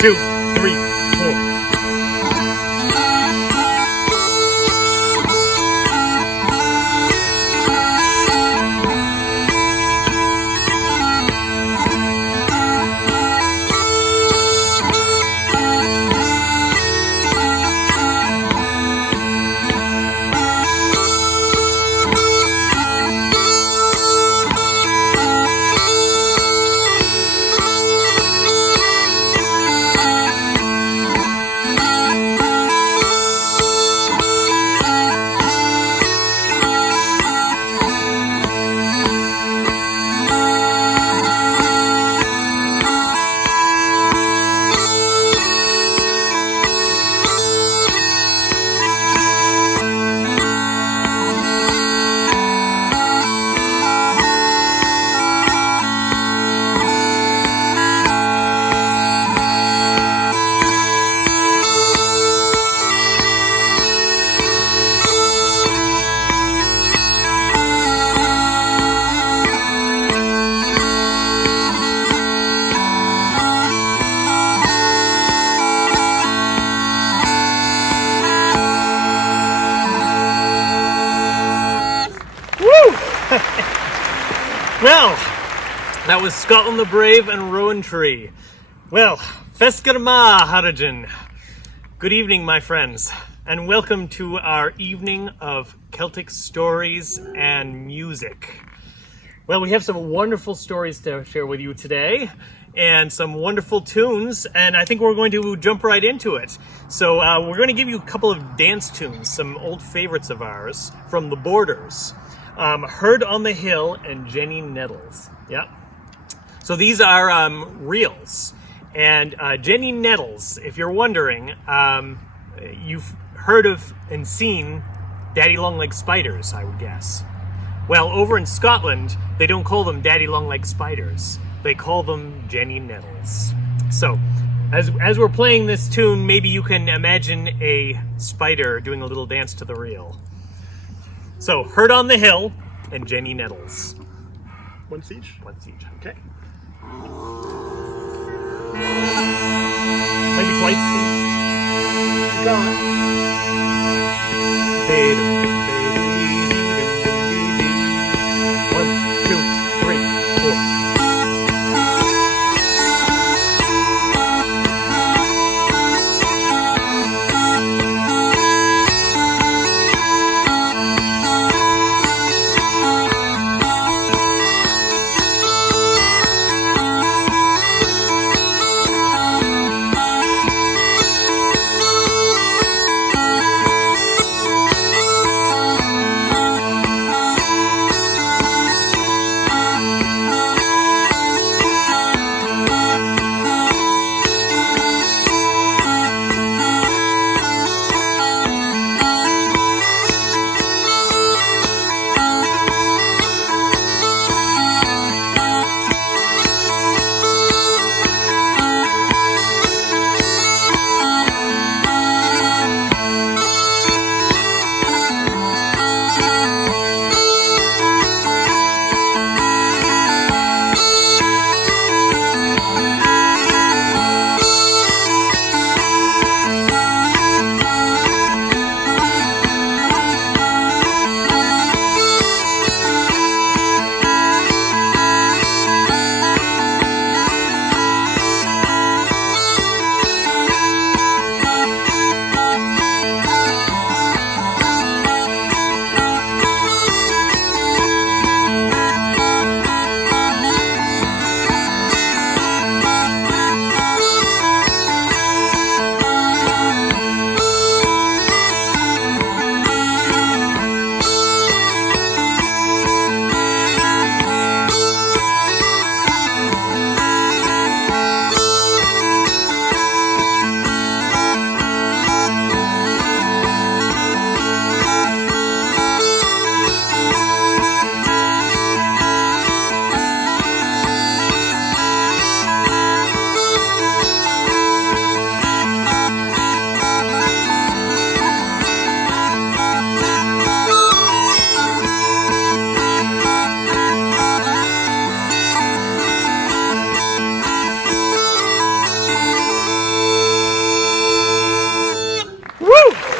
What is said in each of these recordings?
2, 3, 4. Well, that was Scotland the Brave and Rowan Tree. Well, Feskarma Harajan. Good evening, my friends, and welcome to our evening of Celtic stories and music. Well, we have some wonderful stories to share with you today, and some wonderful tunes, and I think we're going to jump right into it. So we're going to give you a couple of dance tunes, some old favorites of ours from the Borders. Heard on the Hill and Jenny Nettles. Yeah. So these are reels. And Jenny Nettles, if you're wondering, you've heard of and seen daddy long-legged spiders, I would guess. Well, over in Scotland, they don't call them daddy long-legged spiders. They call them Jenny Nettles. So, as we're playing this tune, maybe you can imagine a spider doing a little dance to the reel. So, Heard on the Hill and Jenny Nettles. Once each? Once each, okay. Maybe twice. Go on. One, two, three, four.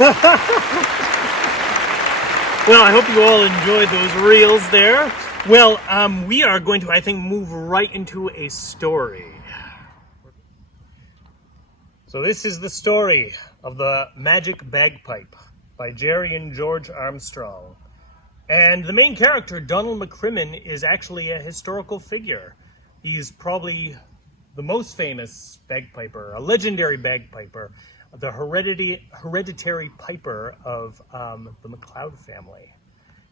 Well, I hope you all enjoyed those reels there. Well, we are going to, I think, move right into a story. So this is the story of the Magic Bagpipe by Gerry and George Armstrong. And the main character, Donald McCrimmon, is actually a historical figure. He's probably the most famous bagpiper, a legendary bagpiper, the hereditary piper of the MacLeod family.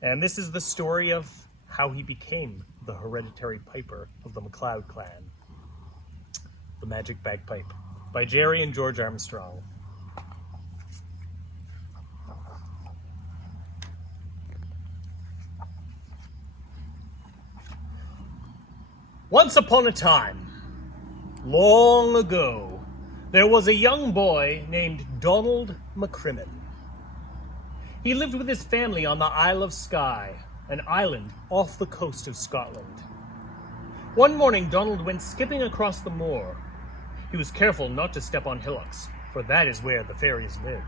And this is the story of how he became the hereditary piper of the MacLeod clan. The Magic Bagpipe by Gerry and George Armstrong. Once upon a time, long ago, there was a young boy named Donald McCrimmon. He lived with his family on the Isle of Skye, an island off the coast of Scotland. One morning, Donald went skipping across the moor. He was careful not to step on hillocks, for that is where the fairies live.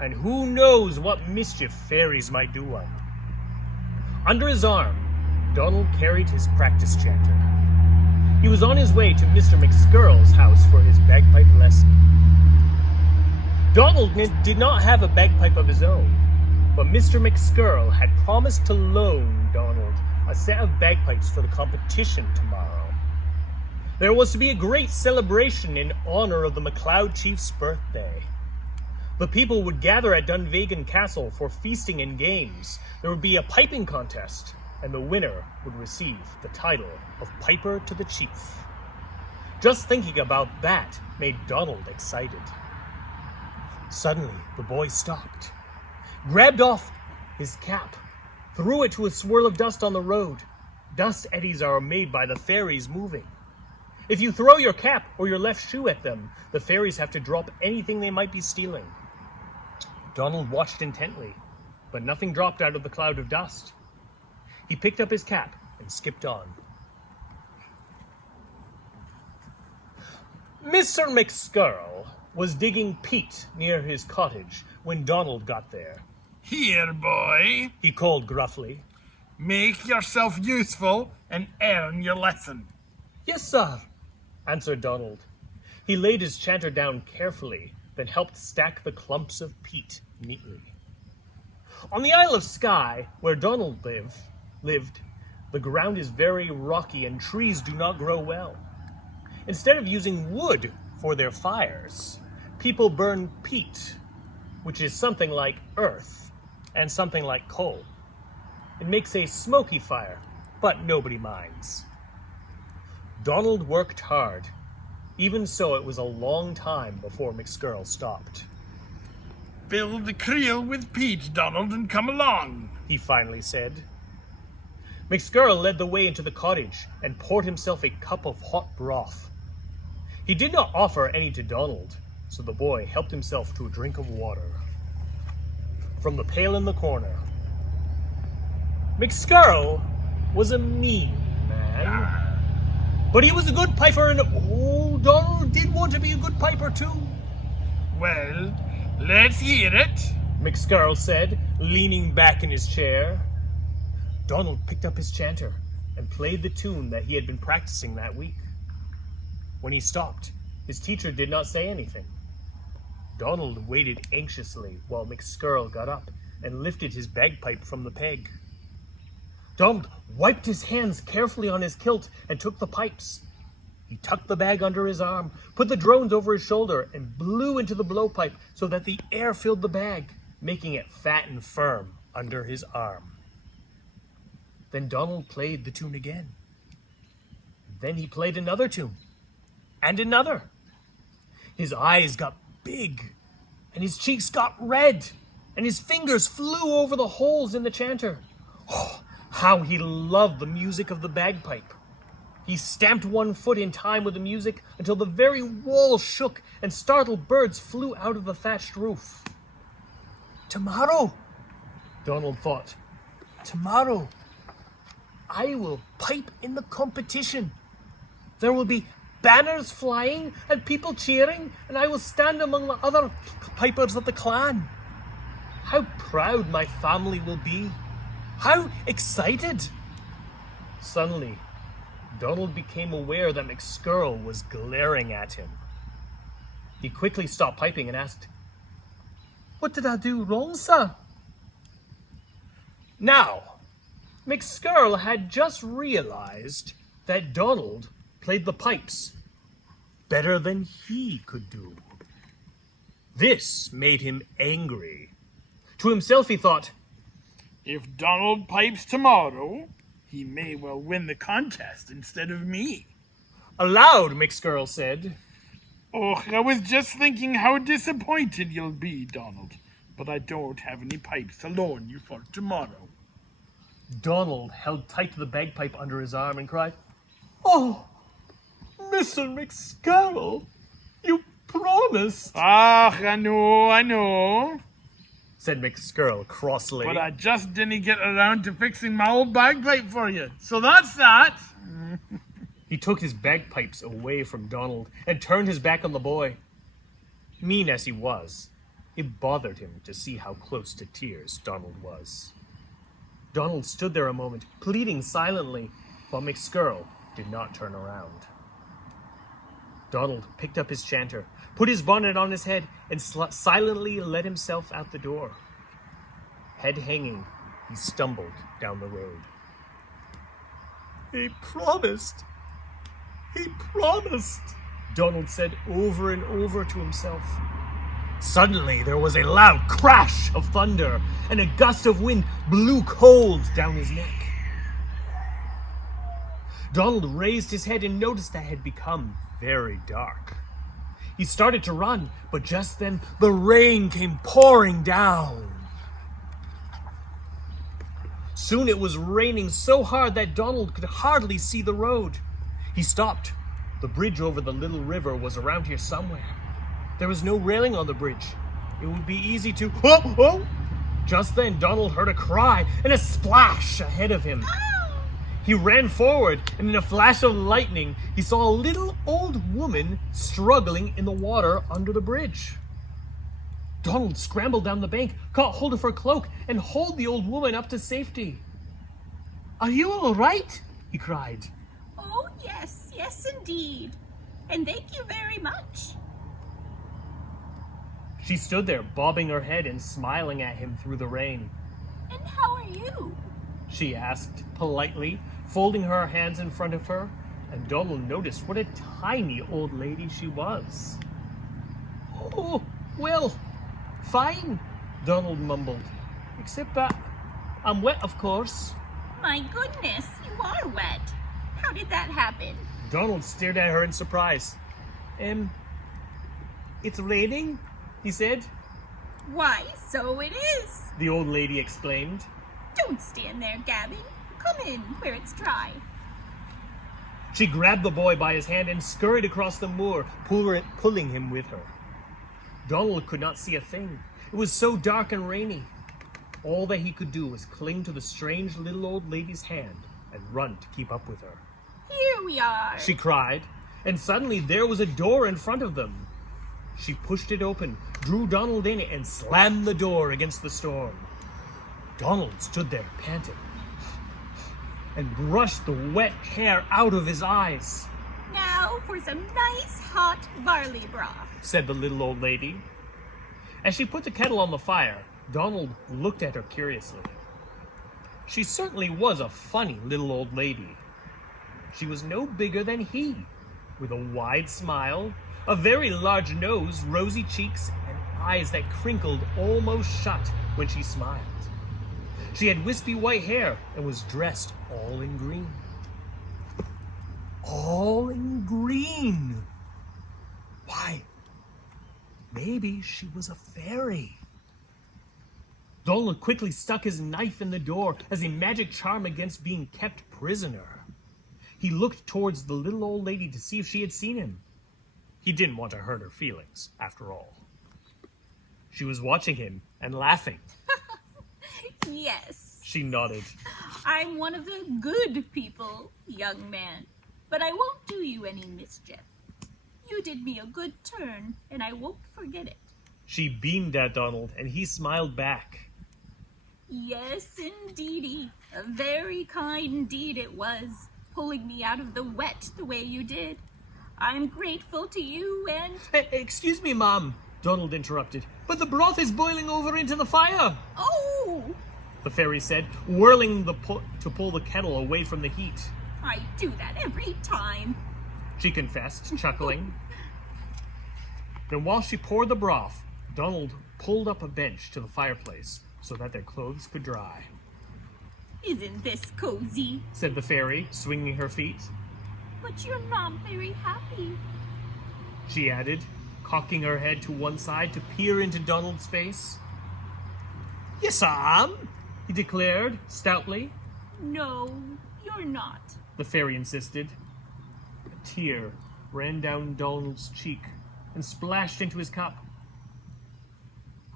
And who knows what mischief fairies might do on. Under his arm, Donald carried his practice chanter. He was on his way to Mr. McSquirrel's house for his bagpipe lesson. Donald did not have a bagpipe of his own, but Mr. McSquirrel had promised to loan Donald a set of bagpipes for the competition tomorrow. There was to be a great celebration in honor of the MacLeod chief's birthday. The people would gather at Dunvegan Castle for feasting and games. There would be a piping contest, and the winner would receive the title of Piper to the Chief. Just thinking about that made Donald excited. Suddenly, the boy stopped, grabbed off his cap, threw it to a swirl of dust on the road. Dust eddies are made by the fairies moving. If you throw your cap or your left shoe at them, the fairies have to drop anything they might be stealing. Donald watched intently, but nothing dropped out of the cloud of dust. He picked up his cap and skipped on. Mr. McSquirrel was digging peat near his cottage when Donald got there. "Here, boy," he called gruffly. "make yourself useful and earn your lesson." "Yes, sir," answered Donald. He laid his chanter down carefully, then helped stack the clumps of peat neatly. On the Isle of Skye, where Donald lived, the ground is very rocky and trees do not grow well. Instead of using wood for their fires, people burn peat, which is something like earth and something like coal. It makes a smoky fire, but nobody minds. Donald worked hard. Even so, it was a long time before McSquirrel stopped. "Fill the creel with peat, Donald, and come along," he finally said. McSquirrel led the way into the cottage and poured himself a cup of hot broth. He did not offer any to Donald, so the boy helped himself to a drink of water from the pail in the corner. McSquirrel was a mean man, but he was a good piper, and Donald did want to be a good piper too. "Well, let's hear it," McSquirrel said, leaning back in his chair. Donald picked up his chanter and played the tune that he had been practicing that week. When he stopped, his teacher did not say anything. Donald waited anxiously while McSquirrel got up and lifted his bagpipe from the peg. Donald wiped his hands carefully on his kilt and took the pipes. He tucked the bag under his arm, put the drones over his shoulder, and blew into the blowpipe so that the air filled the bag, making it fat and firm under his arm. Then Donald played the tune again. Then he played another tune, and another. His eyes got big, and his cheeks got red, and his fingers flew over the holes in the chanter. Oh, how he loved the music of the bagpipe. He stamped one foot in time with the music until the very walls shook and startled birds flew out of the thatched roof. Tomorrow, Donald thought, tomorrow I will pipe in the competition. There will be banners flying and people cheering, and I will stand among the other pipers of the clan. How proud my family will be. How excited. Suddenly, Donald became aware that McSkirl was glaring at him. He quickly stopped piping and asked, "What did I do wrong, sir?" Now, McSkirl had just realized that Donald played the pipes better than he could do. This made him angry. To himself he thought, If Donald pipes tomorrow, he may well win the contest instead of me. Aloud, McSkirl said, Oh, I was just thinking how disappointed you'll be, Donald. But I don't have any pipes to loan you for tomorrow. Donald held tight to the bagpipe under his arm and cried, "Oh, Mr. McSkirl, you promised," I know, said McSkirl crossly. but I just didn't get around to fixing my old bagpipe for you. So that's that. He took his bagpipes away from Donald and turned his back on the boy. Mean as he was, it bothered him to see how close to tears Donald was. Donald stood there a moment, pleading silently, while McSkirl did not turn around. Donald picked up his chanter, put his bonnet on his head, and silently let himself out the door. Head hanging, he stumbled down the road. He promised, Donald said over and over to himself. Suddenly, there was a loud crash of thunder, and a gust of wind blew cold down his neck. Donald raised his head and noticed that it had become very dark. He started to run, but just then the rain came pouring down. Soon it was raining so hard that Donald could hardly see the road. He stopped. The bridge over the little river was around here somewhere. There was no railing on the bridge. It would be easy to... Oh! Just then, Donald heard a cry and a splash ahead of him. He ran forward, and in a flash of lightning, he saw a little old woman struggling in the water under the bridge. Donald scrambled down the bank, caught hold of her cloak, and hauled the old woman up to safety. "Are you all right?" he cried. Oh, yes, indeed. And thank you very much. She stood there, bobbing her head and smiling at him through the rain. And how are you? She asked politely, folding her hands in front of her, and Donald noticed what a tiny old lady she was. "Oh, well, fine," Donald mumbled. "Except that I'm wet, of course." My goodness, you are wet. How did that happen? Donald stared at her in surprise. It's raining," he said. Why, so it is. The old lady exclaimed. Don't stand there gabbing. Come in where it's dry. She grabbed the boy by his hand and scurried across the moor, pulling him with her. Donald could not see a thing. It was so dark and rainy. All that he could do was cling to the strange little old lady's hand and run to keep up with her. Here we are, she cried, and suddenly there was a door in front of them. She pushed it open, drew Donald in, and slammed the door against the storm. Donald stood there panting and brushed the wet hair out of his eyes. Now for some nice hot barley broth, said the little old lady. As she put the kettle on the fire, Donald looked at her curiously. She certainly was a funny little old lady. She was no bigger than he, with a wide smile, a very large nose, rosy cheeks, and eyes that crinkled almost shut when she smiled. She had wispy white hair and was dressed all in green. All in green! Why, maybe she was a fairy. Donald quickly stuck his knife in the door as a magic charm against being kept prisoner. He looked towards the little old lady to see if she had seen him. He didn't want to hurt her feelings, after all. She was watching him and laughing. Yes. She nodded. I'm one of the good people, young man, but I won't do you any mischief. You did me a good turn, and I won't forget it. She beamed at Donald, and he smiled back. Yes, indeedy. A very kind deed it was, pulling me out of the wet the way you did. I'm grateful to you and... Excuse me, Mom, Donald interrupted, but the broth is boiling over into the fire. Oh! The fairy said, whirling to pull the kettle away from the heat. I do that every time. She confessed, chuckling. Then while she poured the broth, Donald pulled up a bench to the fireplace so that their clothes could dry. Isn't this cozy? Said the fairy, swinging her feet. But you're not very happy. She added, cocking her head to one side to peer into Donald's face. Yes, I am, he declared, stoutly. No, you're not. The fairy insisted. A tear ran down Donald's cheek and splashed into his cup.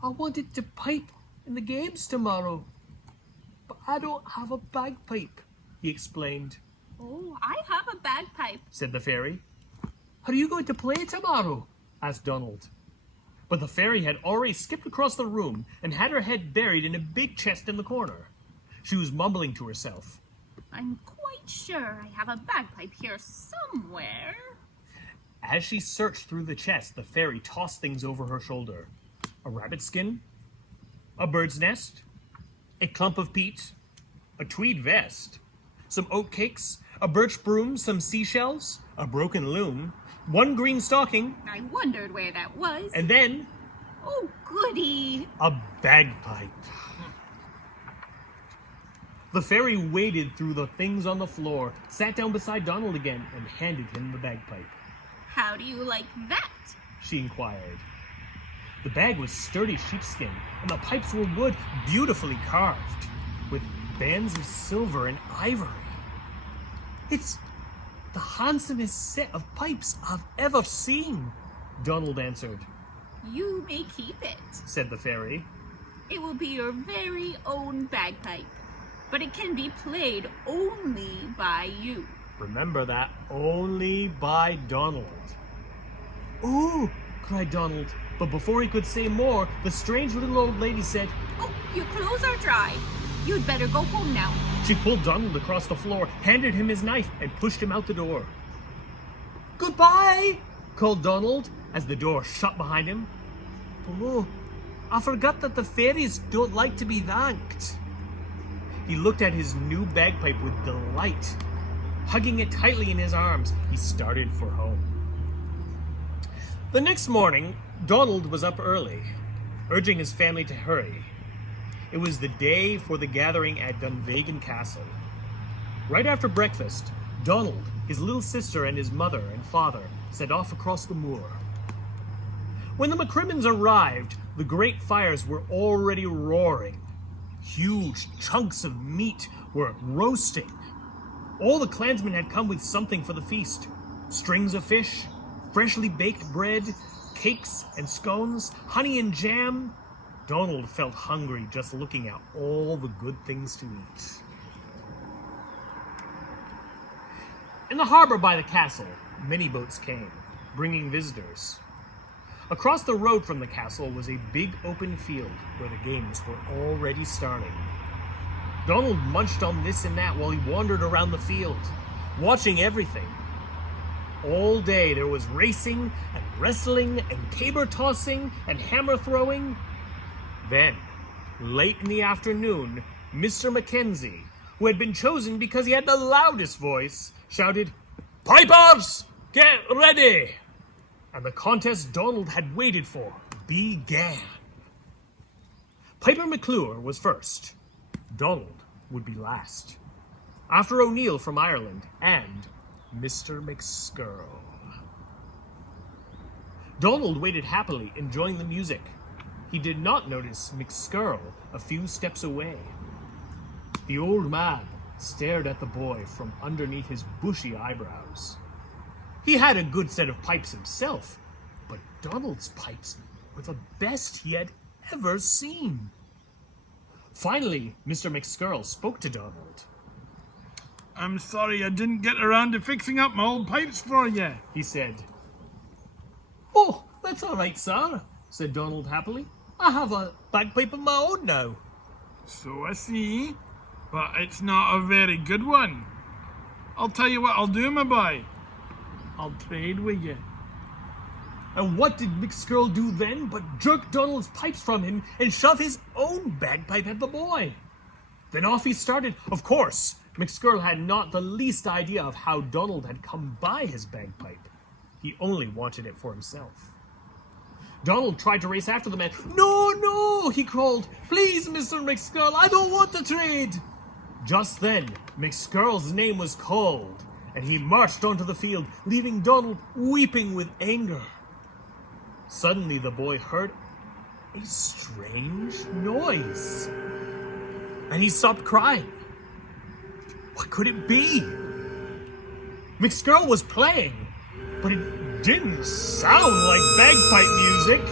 I wanted to pipe in the games tomorrow, but I don't have a bagpipe, he explained. Oh, I have a bagpipe, said the fairy. Are you going to play tomorrow? Asked Donald. But the fairy had already skipped across the room and had her head buried in a big chest in the corner. She was mumbling to herself. I'm quite sure I have a bagpipe here somewhere. As she searched through the chest, the fairy tossed things over her shoulder. A rabbit skin, a bird's nest, a clump of peat, a tweed vest, some oatcakes, a birch broom, some seashells, a broken loom, one green stocking. I wondered where that was. And then... Oh, goody! A bagpipe. The fairy waded through the things on the floor, sat down beside Donald again, and handed him the bagpipe. How do you like that? She inquired. The bag was sturdy sheepskin, and the pipes were wood beautifully carved, with bands of silver and ivory. It's the handsomest set of pipes I've ever seen, Donald answered. You may keep it, said the fairy. It will be your very own bagpipe, but it can be played only by you. Remember that, only by Donald. Ooh, cried Donald, but before he could say more, the strange little old lady said, Oh, your clothes are dry. You'd better go home now. She pulled Donald across the floor, handed him his knife, and pushed him out the door. Goodbye, called Donald as the door shut behind him. Oh, I forgot that the fairies don't like to be thanked. He looked at his new bagpipe with delight. Hugging it tightly in his arms, he started for home. The next morning, Donald was up early, urging his family to hurry. It was the day for the gathering at Dunvegan Castle. Right after breakfast, Donald, his little sister, and his mother and father set off across the moor. When the McCrimmons arrived, the great fires were already roaring. Huge chunks of meat were roasting. All the clansmen had come with something for the feast. Strings of fish, freshly baked bread, cakes and scones, honey and jam. Donald felt hungry just looking at all the good things to eat. In the harbor by the castle, many boats came, bringing visitors. Across the road from the castle was a big open field where the games were already starting. Donald munched on this and that while he wandered around the field, watching everything. All day there was racing and wrestling and caber tossing and hammer throwing. Then, late in the afternoon, Mr. Mackenzie, who had been chosen because he had the loudest voice, shouted, "Pipers, get ready!" And the contest Donald had waited for began. Piper McClure was first. Donald would be last, after O'Neill from Ireland and Mr. McSkirl. Donald waited happily, enjoying the music. He did not notice McSkirl a few steps away. The old man stared at the boy from underneath his bushy eyebrows. He had a good set of pipes himself, but Donald's pipes were the best he had ever seen. Finally, Mr. McSkirl spoke to Donald. I'm sorry I didn't get around to fixing up my old pipes for you, He said, "Oh, that's all right, sir. said Donald happily. "I have a bagpipe of my own now." So I see, but it's not a very good one. I'll tell you what I'll do, my boy. I'll trade with you. And what did McSkirl do then but jerk Donald's pipes from him and shove his own bagpipe at the boy? Then off he started. Of course, McSkirl had not the least idea of how Donald had come by his bagpipe. He only wanted it for himself. Donald tried to race after the man. "No, no," he called. "Please, Mr. McSkirl, I don't want to trade." Just then, McSkirl's name was called, and he marched onto the field, leaving Donald weeping with anger. Suddenly the boy heard a strange noise, and he stopped crying. What could it be? McSkirl was playing, but it didn't sound like bagpipe music.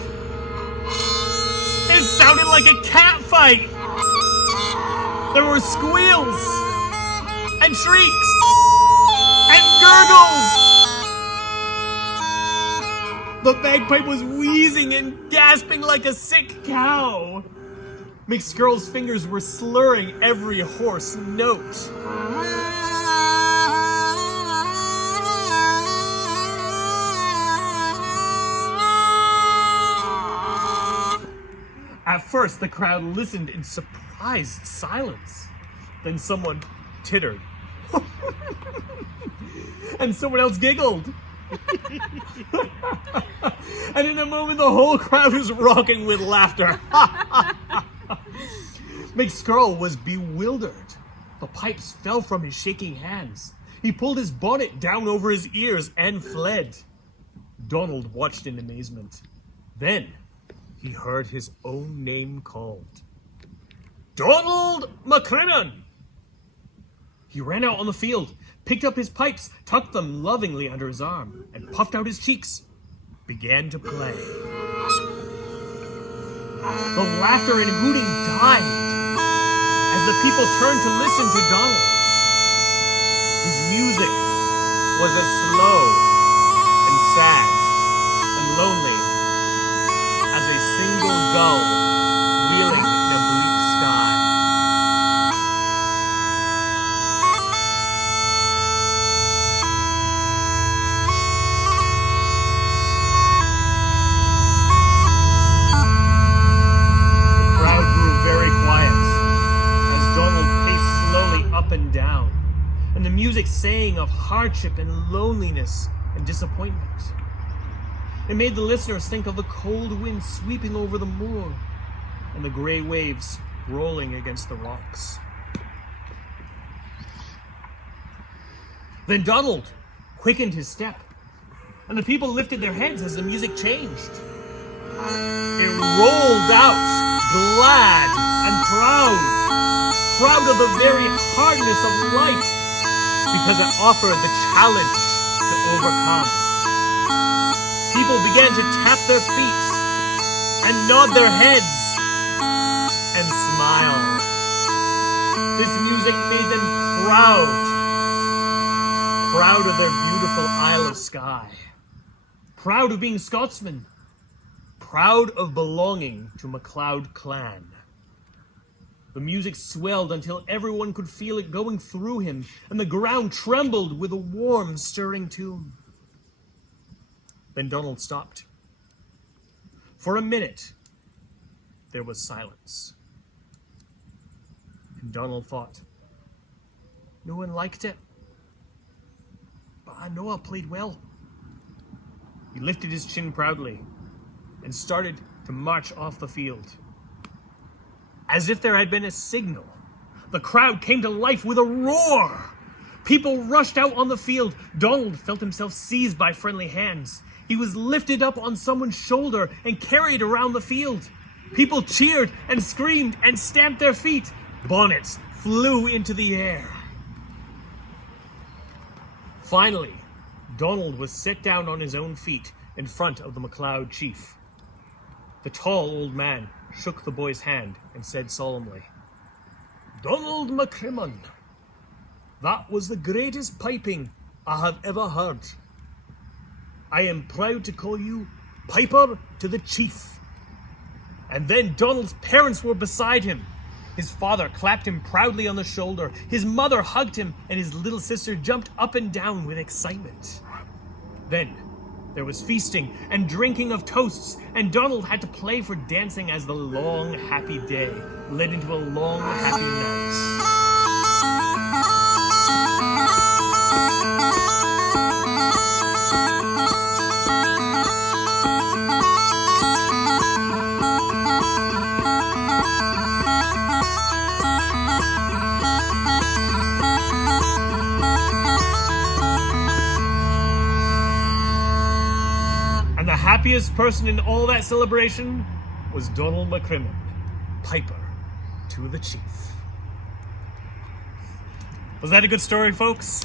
It sounded like a cat fight. There were squeals and shrieks and gurgles. The bagpipe was wheezing and gasping like a sick cow. McSkirl's fingers were slurring every hoarse note. At first, the crowd listened in surprised silence. Then someone tittered. And someone else giggled. And in a moment, the whole crowd was rocking with laughter. McSkirl was bewildered. The pipes fell from his shaking hands. He pulled his bonnet down over his ears and fled. Donald watched in amazement. Then he heard his own name called. "Donald McCrimmon!" He ran out on the field, picked up his pipes, tucked them lovingly under his arm, and puffed out his cheeks, began to play. The laughter and hooting died as the people turned to listen to Donald. His music was as slow and sad and lonely as a single gull wheeling in a bleak sky. The crowd grew very quiet as Donald paced slowly up and down, and the music sang of hardship and loneliness and disappointment. It made the listeners think of the cold wind sweeping over the moor and the gray waves rolling against the rocks. Then Donald quickened his step, and the people lifted their heads as the music changed. It rolled out, glad and proud of the very hardness of life, because it offered the challenge to overcome. People began to tap their feet and nod their heads and smile. This music made them proud of their beautiful Isle of Skye, proud of being Scotsmen, proud of belonging to MacLeod clan. The music swelled until everyone could feel it going through him, and the ground trembled with a warm, stirring tune. Then Donald stopped. For a minute, there was silence. And Donald thought, no one liked it, but I know I played well. He lifted his chin proudly and started to march off the field. As if there had been a signal, the crowd came to life with a roar. People rushed out on the field. Donald felt himself seized by friendly hands. He was lifted up on someone's shoulder and carried around the field. People cheered and screamed and stamped their feet. Bonnets flew into the air. Finally, Donald was set down on his own feet in front of the MacLeod chief. The tall old man shook the boy's hand and said solemnly, "Donald McCrimmon, that was the greatest piping I have ever heard. I am proud to call you Piper to the Chief And then Donald's parents were beside him. His father clapped him proudly on the shoulder. His mother hugged him, and his little sister jumped up and down with excitement. Then there was feasting and drinking of toasts, and Donald had to play for dancing as the long, happy day led into a long, happy night. The happiest person in all that celebration was Donald McCrimmon, piper to the chief. Was that a good story, folks?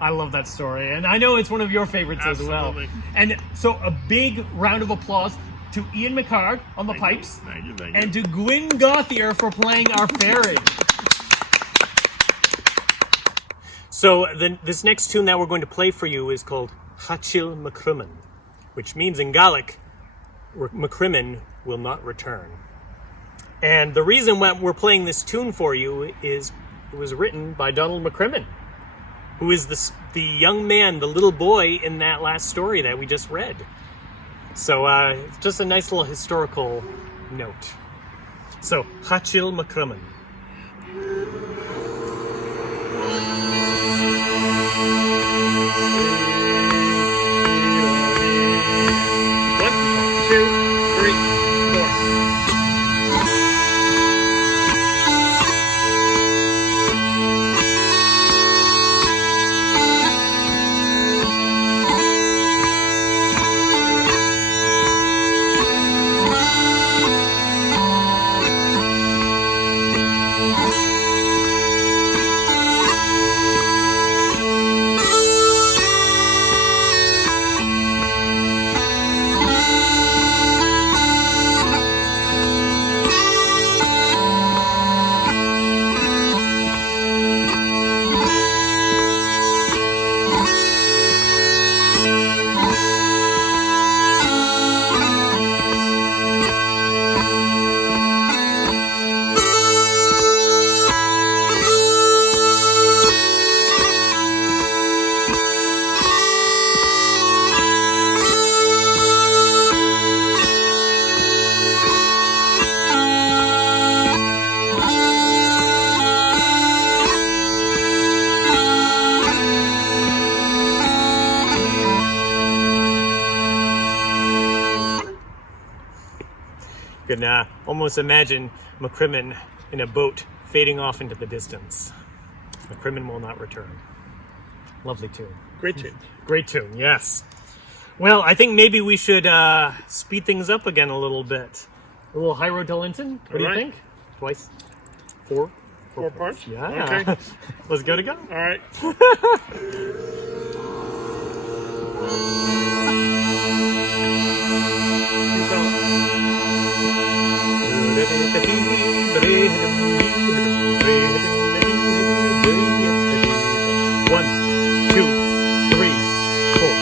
I love that story, and I know it's one of your favorites Absolutely. as well. And so a big round of applause to Ian MacHarg on the pipes, Thank you. and to Gwyn Gauthier for playing our fairy. So this next tune that we're going to play for you is called Hachil McCrimmon, which means in Gaelic, McCrimmon will not return. And the reason why we're playing this tune for you is it was written by Donald McCrimmon, who is the young man, the little boy in that last story that we just read. So it's just a nice little historical note. So, Hachil McCrimmon. You can almost imagine McCrimmon in a boat fading off into the distance. McCrimmon will not return. Lovely tune. Great tune. Great tune, yes. Well, I think maybe we should speed things up again a little bit. A little high road to Linton. What do you think? Twice? Four? Four parts? Yeah. Okay. Let's go to go. All right. One, two, three, four.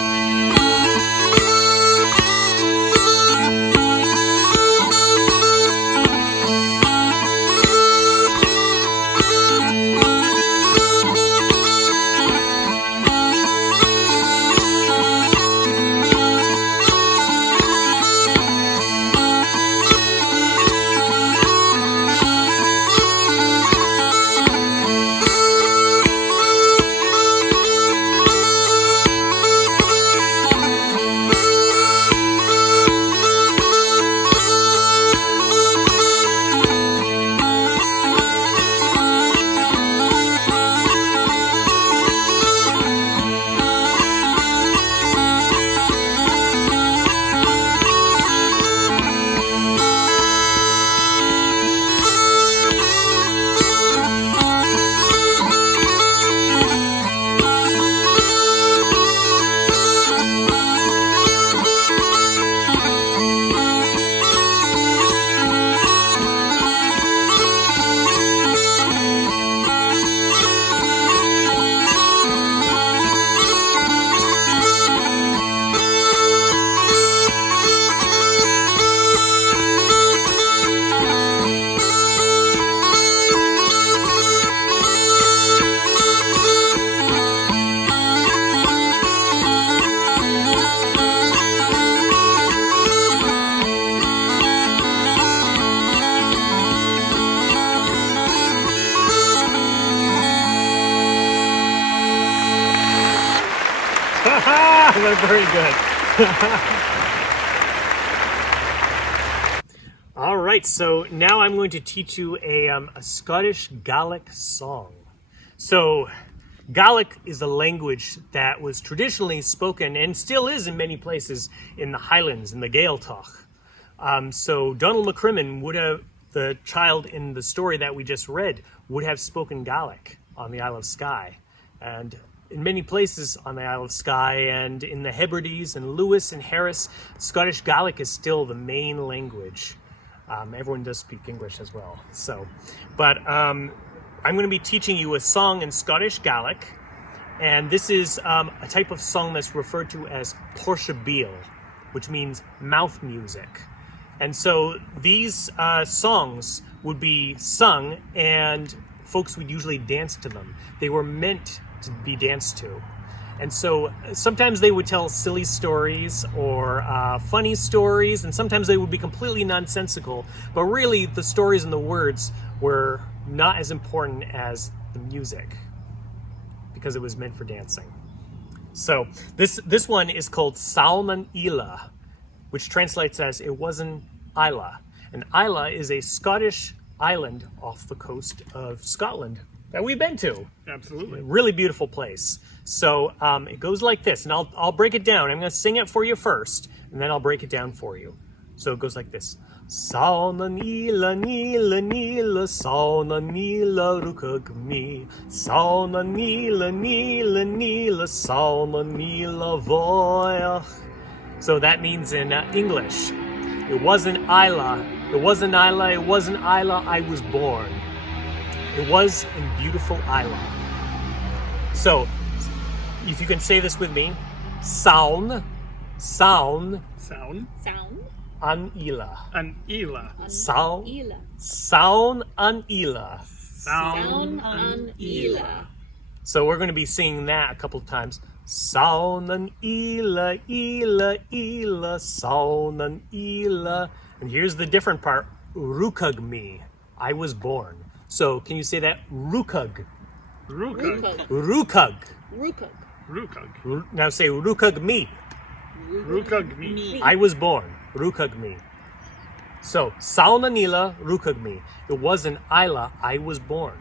Very good. All right, so now I'm going to teach you a Scottish Gaelic song. So Gaelic is a language that was traditionally spoken and still is in many places in the Highlands, in the Gaeltacht. So Donald McCrimmon would have, the child in the story that we just read, would have spoken Gaelic on the Isle of Skye. And in many places on the Isle of Skye and in the Hebrides and Lewis and Harris, Scottish Gaelic is still the main language. Everyone does speak English as well. But I'm going to be teaching you a song in Scottish Gaelic, and this is a type of song that's referred to as Portia Beal, which means mouth music. And so these songs would be sung, and folks would usually dance to them. They were meant to be danced to. And so sometimes they would tell silly stories or funny stories, and sometimes they would be completely nonsensical. But really, the stories and the words were not as important as the music, because it was meant for dancing. So this one is called Saun an Ila, which translates as it wasn't Isla. And Isla is a Scottish island off the coast of Scotland that we've been to. Absolutely. A really beautiful place. So it goes like this, and I'll break it down. I'm going to sing it for you first, and then I'll break it down for you. So it goes like this. Saun an Ila, Nila, Nila, Saun an Ila, Rukag me. Saun an Ila, Nila, Nila, Saun an Ila, Voyach. So that means in English, it wasn't Isla, it wasn't Isla, it wasn't Isla, I was born. It was in beautiful Isla. So, if you can say this with me, Saun an Ila. An Ila. Saun an Ila. Saun an Ila. So we're going to be singing that a couple of times. Saun an Ila, Ila, Ila, Saun an Ila. And here's the different part. Rukag me. I was born. So can you say that? Rukag. Rukag. Rukag. Rukag. Now say Rukag me. Rukag me. I was born. Rukag me. So Saun an Ila, Rukag me. It wasn't Isla, I was born.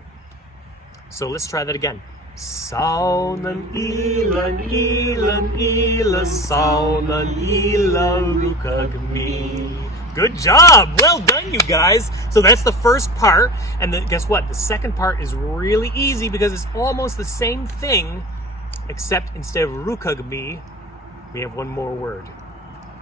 So let's try that again. Saun an Ila, Ila, Ila, Saun an Ila, Rukag me. Good job! Well done, you guys! So that's the first part, and then guess what? The second part is really easy because it's almost the same thing, except instead of Rukag me, we have one more word.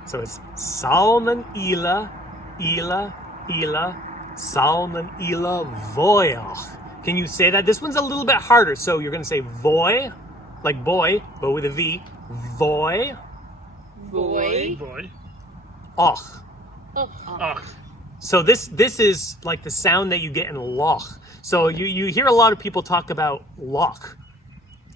So it's Saun an Ila, Ila, Ila, Saun an Ila, Voyach. Can you say that? This one's a little bit harder. So you're going to say voy, like boy, but with a V. Voy. Voy. Boy. Och. Ach. So this is like the sound that you get in loch. So you hear a lot of people talk about loch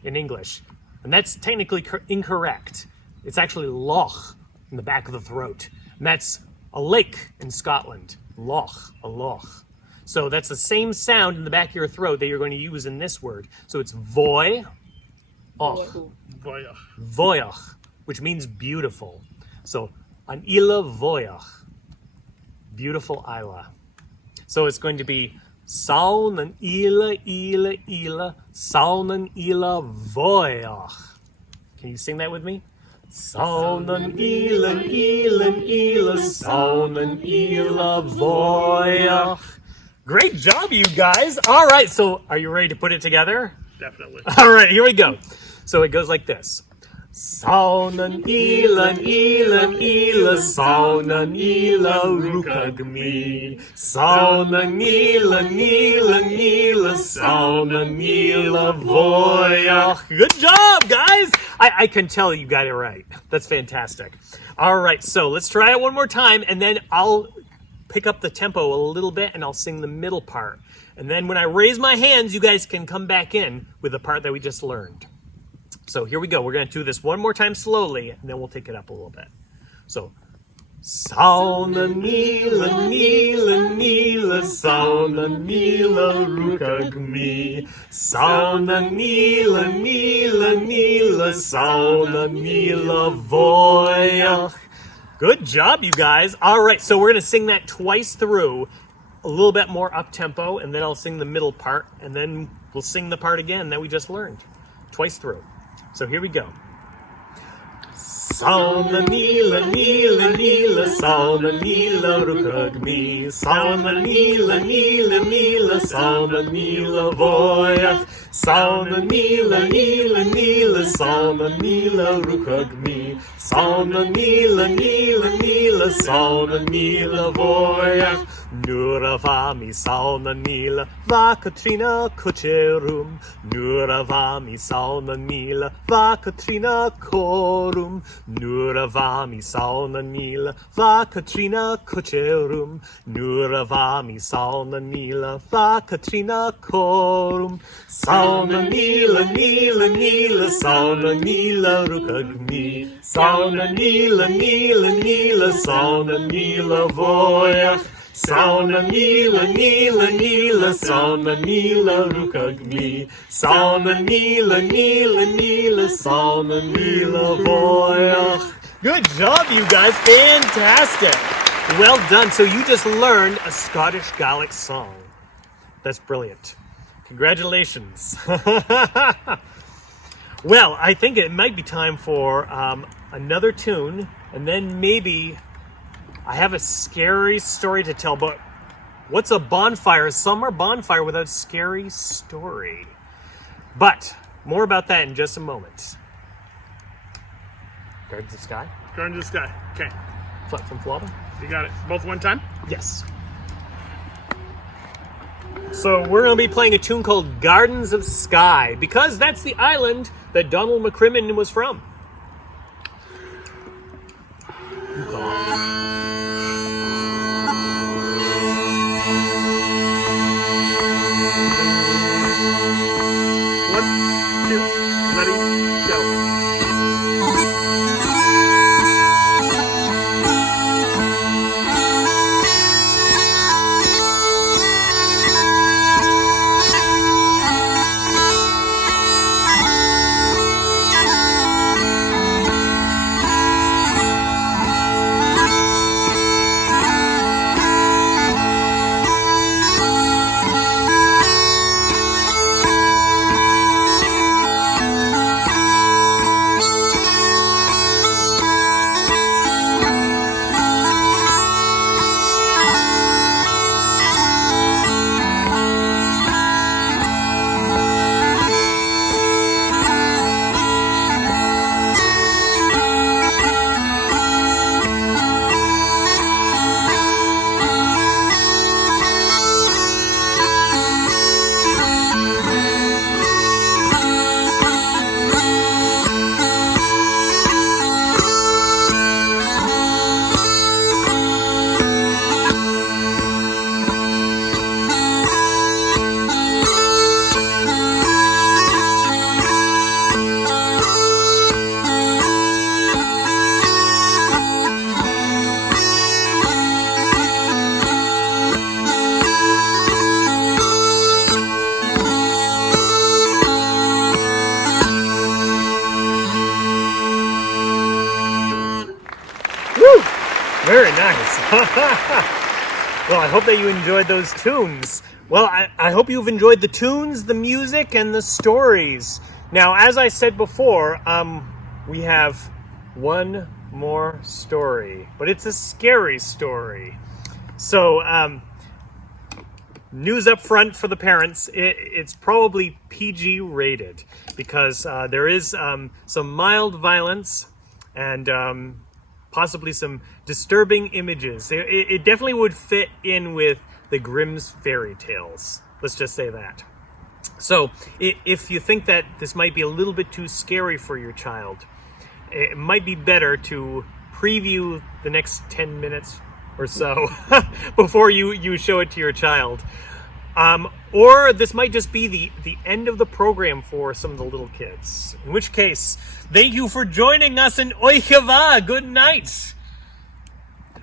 in English, and that's technically incorrect. It's actually loch in the back of the throat, and that's a lake in Scotland. Loch, a loch. So that's the same sound in the back of your throat that you're going to use in this word. So it's voy, och, Voyach. voyach, which means beautiful. So an Ila voyach, beautiful Isla. So it's going to be Saun an Ila, Ila, Ila, Saun an Ila voyach. Can you sing that with me? Saun an Ila, Ila, Ila, Saun an Ila voyach. Great job, you guys. All right, so are you ready to put it together? Definitely. All right, here we go. So it goes like this. Saun an Ila, Ila, Ila, Saun an Ila, Rukag me. Saun an Ila, Ila, Ila, Saun an Ila, Voyach. Good job, guys. I can tell you got it right. That's fantastic. All right, so let's try it one more time, and then I'll pick up the tempo a little bit, and I'll sing the middle part. And then when I raise my hands, you guys can come back in with the part that we just learned. So here we go. We're going to do this one more time slowly, and then we'll take it up a little bit. So, Sauna Nila, Nila, Nila, Sauna Nila, Rukagmi. Sauna Nila, Nila, Nila, Sauna Nila, Voyach. Good job, you guys. All right, so we're going to sing that twice through, a little bit more up-tempo, and then I'll sing the middle part, and then we'll sing the part again that we just learned, twice through. So here we go. Sauna Nila, Nila, Nila, Sauna Nila, Rukagmi. Sauna Nila, Nila, Nila, Sauna Nila, Voyach. Sauna Nila, Nila, Nila, Sauna Nila, Rukagmi. Sauna Nila, Nila, Nila, Sauna Nila, Voyach. Nuravami sauna nila, vakatrina kucherum. Nuravami sauna nila, vakatrina korum. Nuravami sauna nila, vakatrina kucherum. Nuravami sauna nila, vakatrina korum. Sauna nila, nila, nila, sauna nila, rukagmi. Sauna nila, nila, nila, sauna nila, voyach. Sauna Nila, Nila, Nila, Sauna Nila, Rukagmi. Sauna Nila, Nila, Nila, Sauna Nila, Voyach. Good job, you guys. Fantastic. Well done. So you just learned a Scottish Gaelic song. That's brilliant. Congratulations. Well, I think it might be time for another tune, and then maybe I have a scary story to tell, but what's a bonfire? A summer bonfire without a scary story. But more about that in just a moment. Guard the sky. Guard the sky. Okay. Flat from Flava. You got it. Both one time? Yes. So we're going to be playing a tune called Gardens of Skye, because that's the island that Donald McCrimmon was from. Very nice. Well, I hope that you enjoyed those tunes. Well, I hope you've enjoyed the tunes, the music, and the stories. Now, as I said before, we have one more story, but it's a scary story. So, news up front for the parents, it's probably PG rated, because there is some mild violence and possibly some disturbing images. It definitely would fit in with the Grimm's fairy tales. Let's just say that. So if you think that this might be a little bit too scary for your child, it might be better to preview the next 10 minutes or so before you show it to your child. Or this might just be the end of the program for some of the little kids. In which case, thank you for joining us in Oichava. Good night.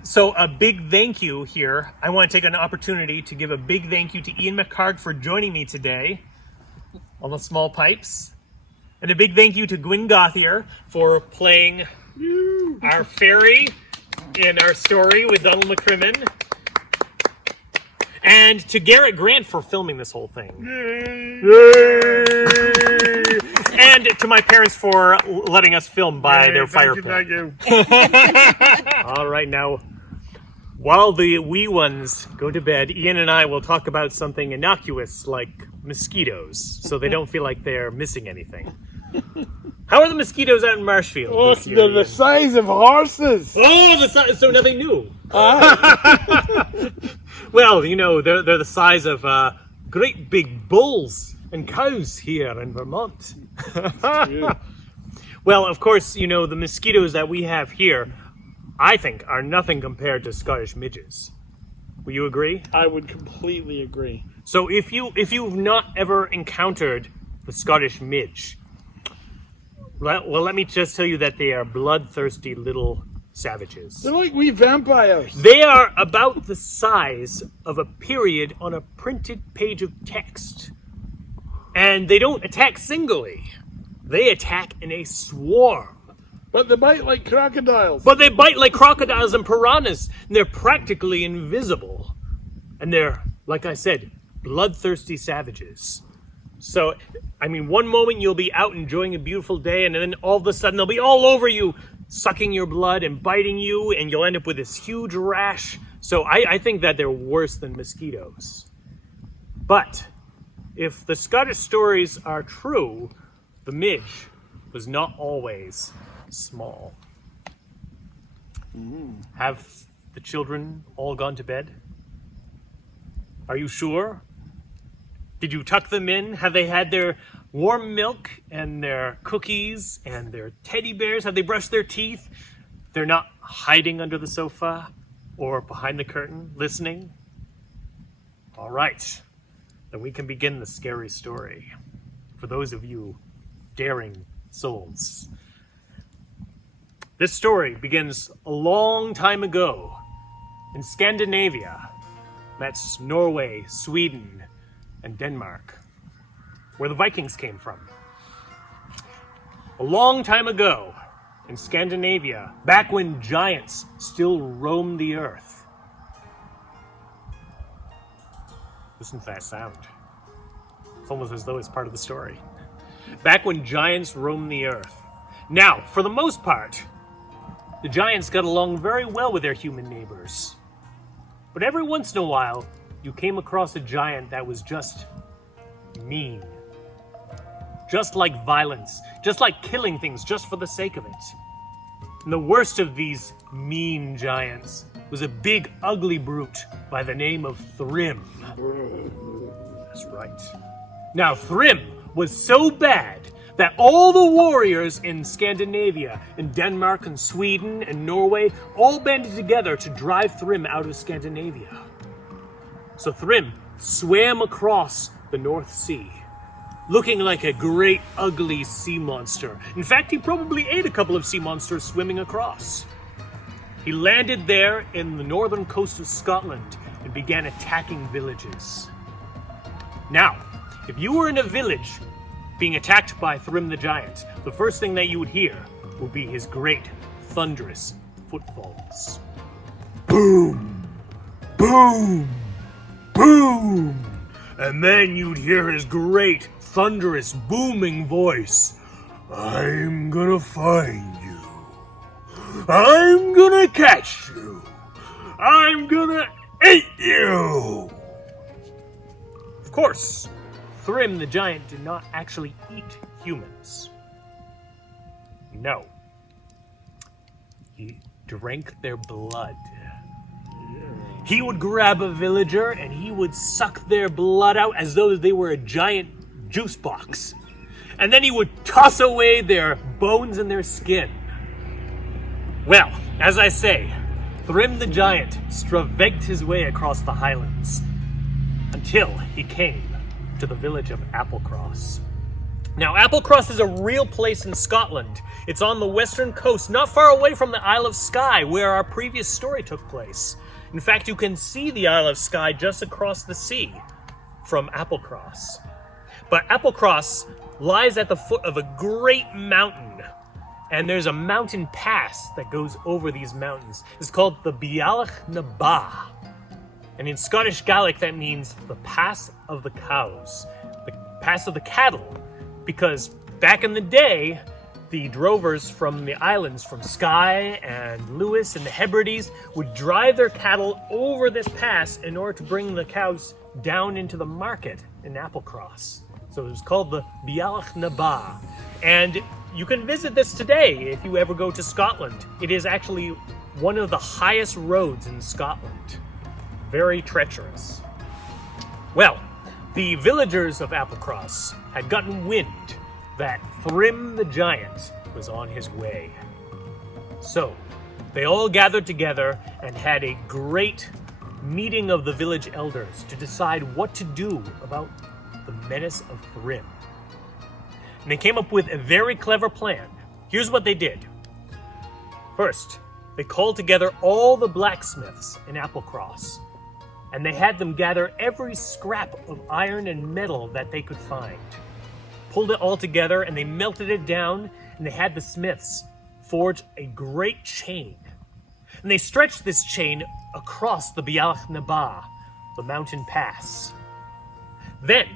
So a big thank you here. I want to take an opportunity to give a big thank you to Ian MacHarg for joining me today on the small pipes. And a big thank you to Gwyn Gauthier for playing our fairy in our story with Donald McCrimmon. And to Garrett Grant for filming this whole thing. Yay! And to my parents for letting us film by their fire pit. Thank you. All right, now, while the wee ones go to bed, Ian and I will talk about something innocuous like mosquitoes, so they don't feel like they're missing anything. How are the mosquitoes out in Marshfield? Oh, this year, they're the Ian? size of horses. Oh, so nothing new. Aye. Well, you know, they're the size of great big bulls and cows here in Vermont. Well, of course, you know, the mosquitoes that we have here, I think, are nothing compared to Scottish midges. Will you agree? I would completely agree. So if you've not ever encountered the Scottish midge, well, let me just tell you that they are bloodthirsty little savages. They're like wee vampires. They are about the size of a period on a printed page of text. And they don't attack singly. They attack in a swarm. But they bite like crocodiles. But they bite like crocodiles and piranhas. And they're practically invisible. And they're, like I said, bloodthirsty savages. So, I mean, one moment you'll be out enjoying a beautiful day, and then all of a sudden they'll be all over you, sucking your blood and biting you, and you'll end up with this huge rash. So I think that they're worse than mosquitoes. But if the Scottish stories are true, the midge was not always small. Have the children all gone to bed? Are you sure? Did you tuck them in? Have they had their warm milk and their cookies and their teddy bears? Have they brushed their teeth? They're not hiding under the sofa or behind the curtain listening? All right, then we can begin the scary story for those of you daring souls. This story begins a long time ago in Scandinavia. That's Norway, Sweden, and Denmark, where the Vikings came from. A long time ago in Scandinavia, back when giants still roamed the earth. Listen to that sound. It's almost as though it's part of the story. Back when giants roamed the earth. Now, for the most part, the giants got along very well with their human neighbors. But every once in a while, you came across a giant that was just mean. Just like violence. Just like killing things just for the sake of it. And the worst of these mean giants was a big, ugly brute by the name of Thrim. That's right. Now, Thrim was so bad that all the warriors in Scandinavia, in Denmark and Sweden and Norway, all banded together to drive Thrim out of Scandinavia. So Thrim swam across the North Sea, looking like a great, ugly sea monster. In fact, he probably ate a couple of sea monsters swimming across. He landed there in the northern coast of Scotland and began attacking villages. Now, if you were in a village being attacked by Thrim the Giant, the first thing that you would hear would be his great, thunderous footfalls. Boom! Boom! Boom! And then you'd hear his great, thunderous, booming voice. I'm gonna find you. I'm gonna catch you. I'm gonna eat you. Of course, Thrim the Giant did not actually eat humans. No. He drank their blood. He would grab a villager and he would suck their blood out as though they were a giant juice box. And then he would toss away their bones and their skin. Well, as I say, Thrim the Giant stravaiged his way across the Highlands until he came to the village of Applecross. Now, Applecross is a real place in Scotland. It's on the western coast, not far away from the Isle of Skye, where our previous story took place. In fact, you can see the Isle of Skye just across the sea from Applecross. But Applecross lies at the foot of a great mountain, and there's a mountain pass that goes over these mountains. It's called the Beag Air Bheag. And in Scottish Gaelic, that means the Pass of the Cows, the Pass of the Cattle, because back in the day, the drovers from the islands, from Skye and Lewis and the Hebrides, would drive their cattle over this pass in order to bring the cows down into the market in Applecross. So it was called the Beag Air Bheag. And you can visit this today if you ever go to Scotland. It is actually one of the highest roads in Scotland. Very treacherous. Well, the villagers of Applecross had gotten wind that Thrim the Giant was on his way. So, they all gathered together and had a great meeting of the village elders to decide what to do about the menace of Thrim. And they came up with a very clever plan. Here's what they did. First, they called together all the blacksmiths in Applecross, and they had them gather every scrap of iron and metal that they could find. Pulled it all together, and they melted it down, and they had the smiths forge a great chain. And they stretched this chain across the Beag Air Bheag, the mountain pass. Then,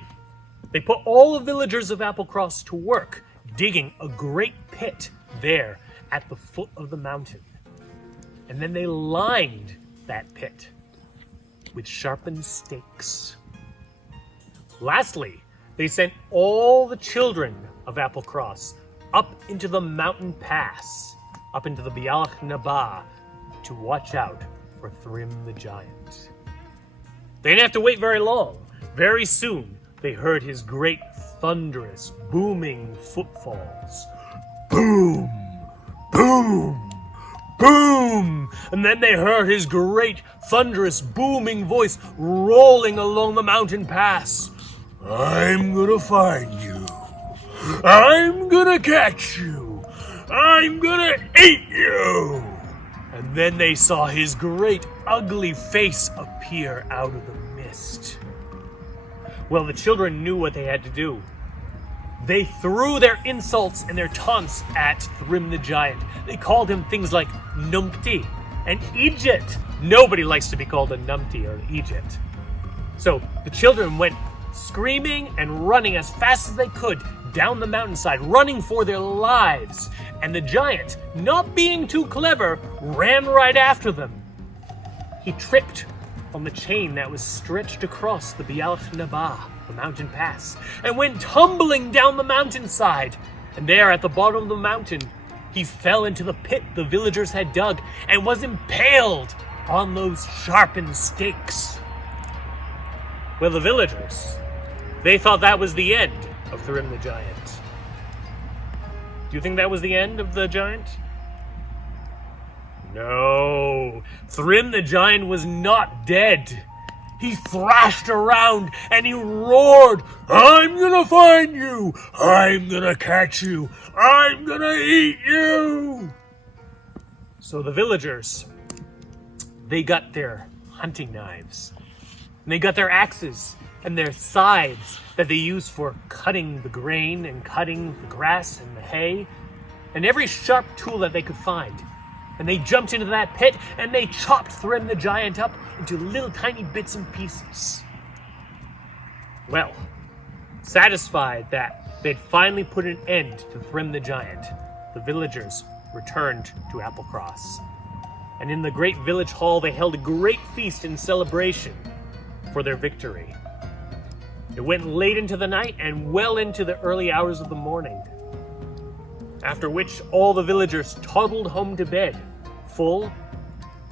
they put all the villagers of Applecross to work, digging a great pit there at the foot of the mountain. And then they lined that pit with sharpened stakes. Lastly, they sent all the children of Applecross up into the mountain pass, up into the Beag Air Bheag, to watch out for Thrim the Giant. They didn't have to wait very long. Very soon, they heard his great, thunderous, booming footfalls. Boom! Boom! Boom! And then they heard his great, thunderous, booming voice rolling along the mountain pass. I'm gonna find you. I'm gonna catch you. I'm gonna eat you. And then they saw his great, ugly face appear out of the mist. Well, the children knew what they had to do. They threw their insults and their taunts at Thrim the Giant. They called him things like numpty and Egypt. Nobody likes to be called a numpty or Egypt. So the children went screaming and running as fast as they could down the mountainside, running for their lives. And the giant, not being too clever, ran right after them. He tripped on the chain that was stretched across the Beag Air Bheag, the mountain pass, and went tumbling down the mountainside. And there at the bottom of the mountain, he fell into the pit the villagers had dug and was impaled on those sharpened stakes. Well, the villagers, they thought that was the end of Thrim the Giant. Do you think that was the end of the giant? No, Thrim the Giant was not dead. He thrashed around and he roared, I'm gonna find you! I'm gonna catch you! I'm gonna eat you! So the villagers, they got their hunting knives. And they got their axes and their scythes that they used for cutting the grain and cutting the grass and the hay, and every sharp tool that they could find. And they jumped into that pit and they chopped Thrim the Giant up into little tiny bits and pieces. Well, satisfied that they'd finally put an end to Thrim the Giant, the villagers returned to Applecross. And in the great village hall, they held a great feast in celebration for their victory. It went late into the night and well into the early hours of the morning. After which, all the villagers toddled home to bed, full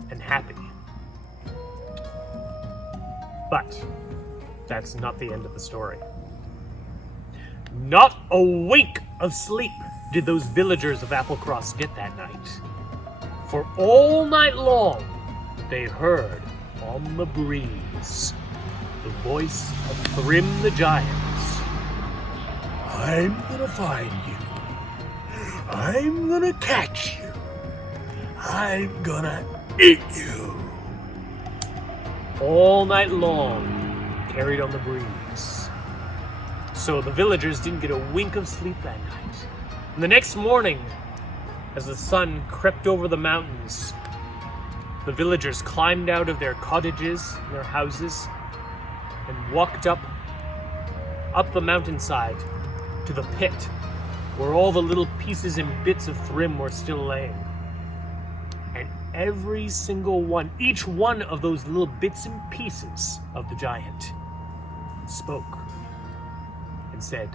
and happy. But that's not the end of the story. Not a wink of sleep did those villagers of Applecross get that night. For all night long, they heard on the breeze the voice of Thrim the Giant. I'm gonna find you. I'm gonna catch you. I'm gonna eat you. All night long, carried on the breeze. So the villagers didn't get a wink of sleep that night. And the next morning, as the sun crept over the mountains, the villagers climbed out of their cottages, their houses, and walked up the mountainside to the pit where all the little pieces and bits of Thrim were still laying. And every single one, each one of those little bits and pieces of the giant spoke and said,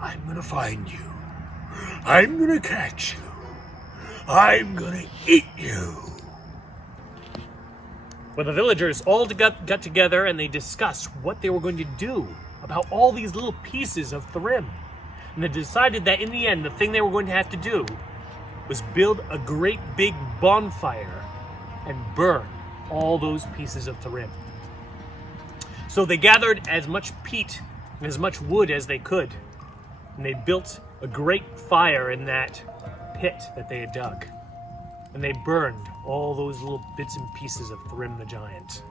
I'm gonna find you. I'm gonna catch you. I'm gonna eat you. Well, the villagers all got together and they discussed what they were going to do about all these little pieces of Thrim. And they decided that in the end, the thing they were going to have to do was build a great big bonfire and burn all those pieces of Thrim. So they gathered as much peat and as much wood as they could, and they built a great fire in that pit that they had dug. And they burned all those little bits and pieces of Thrim the Giant.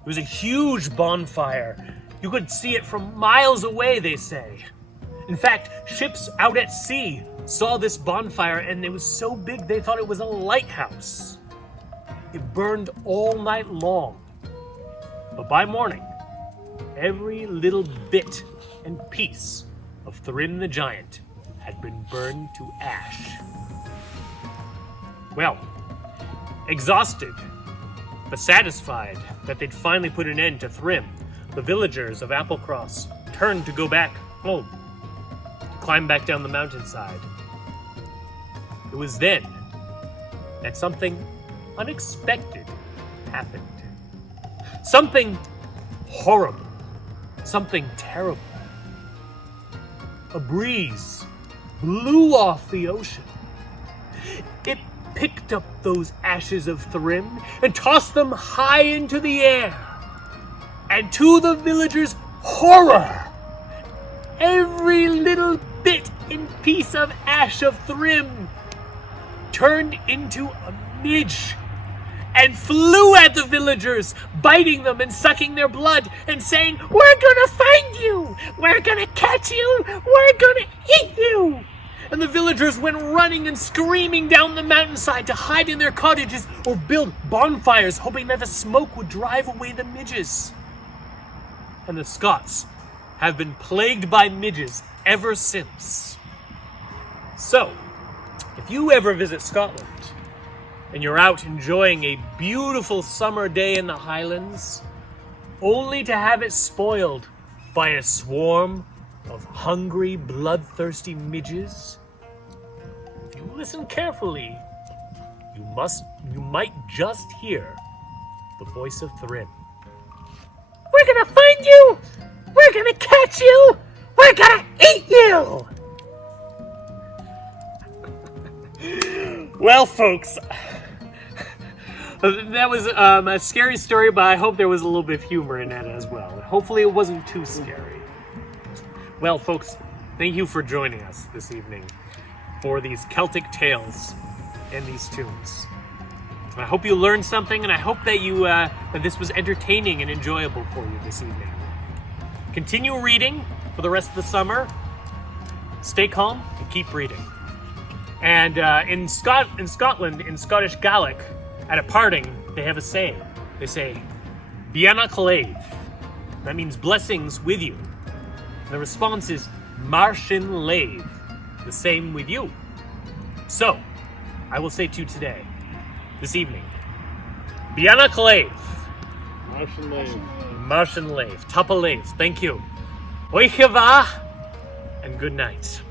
It was a huge bonfire. You could see it from miles away, they say. In fact, ships out at sea saw this bonfire, and it was so big they thought it was a lighthouse. It burned all night long. But by morning, every little bit and piece of Thrim the Giant had been burned to ash. Well, exhausted, but satisfied that they'd finally put an end to Thrim, the villagers of Applecross turned to go back home, to climb back down the mountainside. It was then that something unexpected happened. Something horrible. Something terrible. A breeze blew off the ocean. It picked up those ashes of Thrim and tossed them high into the air. And to the villagers' horror, every little bit and piece of ash of Thrim turned into a midge and flew at the villagers, biting them and sucking their blood and saying, "We're gonna find you! We're gonna catch you! We're gonna eat you!" And the villagers went running and screaming down the mountainside to hide in their cottages or build bonfires, hoping that the smoke would drive away the midges. And the Scots have been plagued by midges ever since. So, if you ever visit Scotland and you're out enjoying a beautiful summer day in the Highlands, only to have it spoiled by a swarm of hungry, bloodthirsty midges, if you listen carefully, you might just hear the voice of Thrim. "We're gonna find you! We're gonna catch you! We're gonna eat you!" Well, folks, that was a scary story, but I hope there was a little bit of humor in that as well. Hopefully it wasn't too scary. Well, folks, thank you for joining us this evening for these Celtic tales and these tunes. I hope you learned something, and I hope that that this was entertaining and enjoyable for you this evening. Continue reading for the rest of the summer. Stay calm and keep reading. And in Scotland, in Scottish Gaelic, at a parting, they have a saying. They say, "Bianna Clave." That means blessings with you. And the response is, "Marshin Lave." The same with you. So, I will say to you today, this evening, Bianna Clave. Martian Lave. Marshin Lave. Tapa Lave. Thank you. Oichava, and good night.